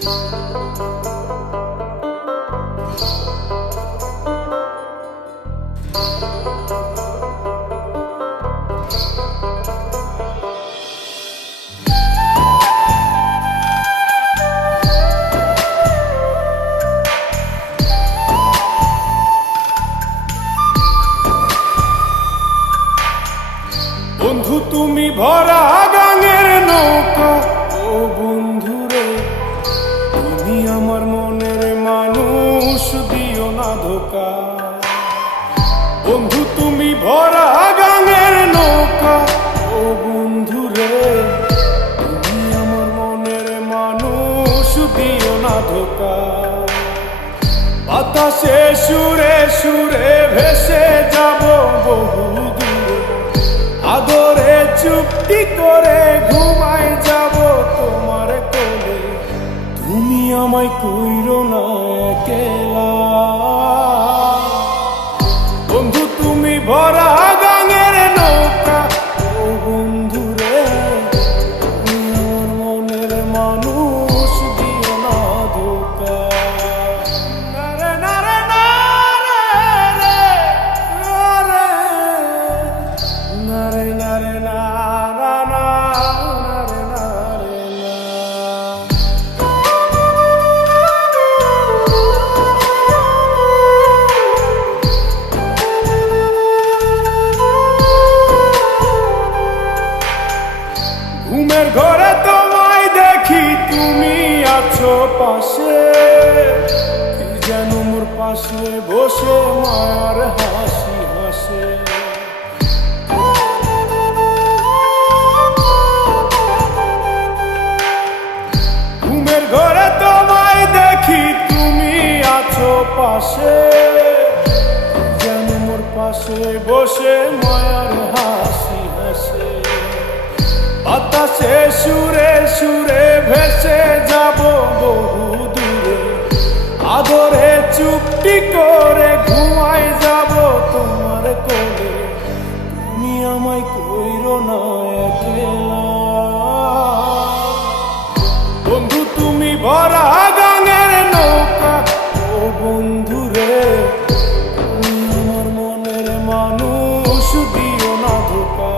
বন্ধু তুমি ভরা গাঙের নৌকা, ও বন্ধুরে তুমি আমার মনের মানুষ, দিও না ধোকা। বন্ধু তুমি ভরা গাঙের নৌকা, ও বন্ধুরে তুমি আমার মনের মানুষ, দিও না ধোকা। বাতাসে সুরে সুরে ভেসে যাব বহু দূরে, আদরে চুপটি করে ঘুমাই যাব তোমার কোলে। তুমি আমায় কইরো না একলা, বন্ধু তুমি ভরা গাঙের নৌকা, ও বন্ধুরে তুমি আমার মনের মানুষ, দিও না ধোকা। নারে নারে নারে নারে নারে নারে ঘুমের ঘরে তোমায় দেখি, তুমি আছো পাশে, কি যেন মোর পাশে বসে মার হাসি হাসে। ঘুমের ঘরে তোমায় দেখি, তুমি আছো পাশে, যেন মোর পাশে বসে মায়ার হাসি হাসে। বাতাসে সুরে সুরে ভেসে যাব বহু দূরে, আদরে চুপটি করে ঘুমাই যাব তোমার কোলে। তুমি আমায় কইরো না একলা, বন্ধু তুমি ভরা গাঙের নৌকা, ও বন্ধুরে তুমি আমার মনের মানুষ, দিও না ধোকা।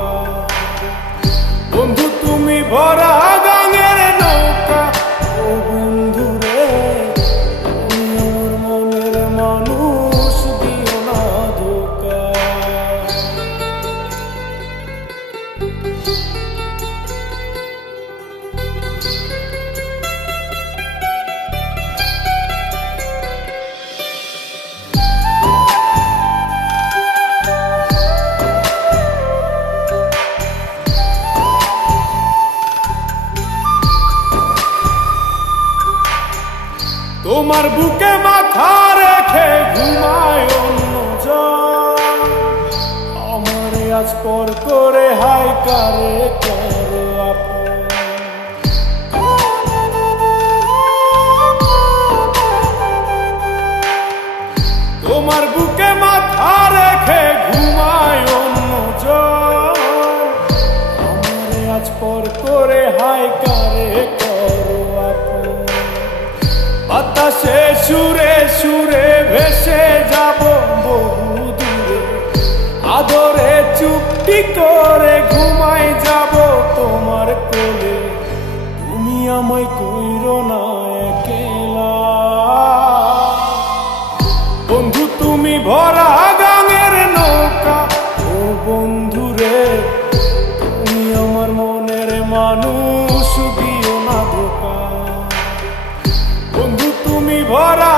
বন্ধু তুমি ভরা গাঙের নৌকা, ও বন্ধুরে তুমি আমার মনের মানুষ, দিও না ধোকা। তোমার বুকে মাথা রেখে ঘুমায় অন্যজন, আমার আজ পর করে হাই কারে করো আপন। তোমার বুকে মাথা রেখে ঘুমায় অন্যজন, আমার আজ পর করে হাই কারে করো আপন। বাতাসে সুরে সুরে ভেসে যাব বহু দূরে, আদরে চুপটি করে ঘুমাই যাব তোমার কোলে। তুমি আমায় কইরো না একলা, বন্ধু তুমি ভরা গাঙের নৌকা, ও বন্ধুরে তুমি আমার মনের মানুষ, দিও না ধোকা। বন্ধু তুমি ভরা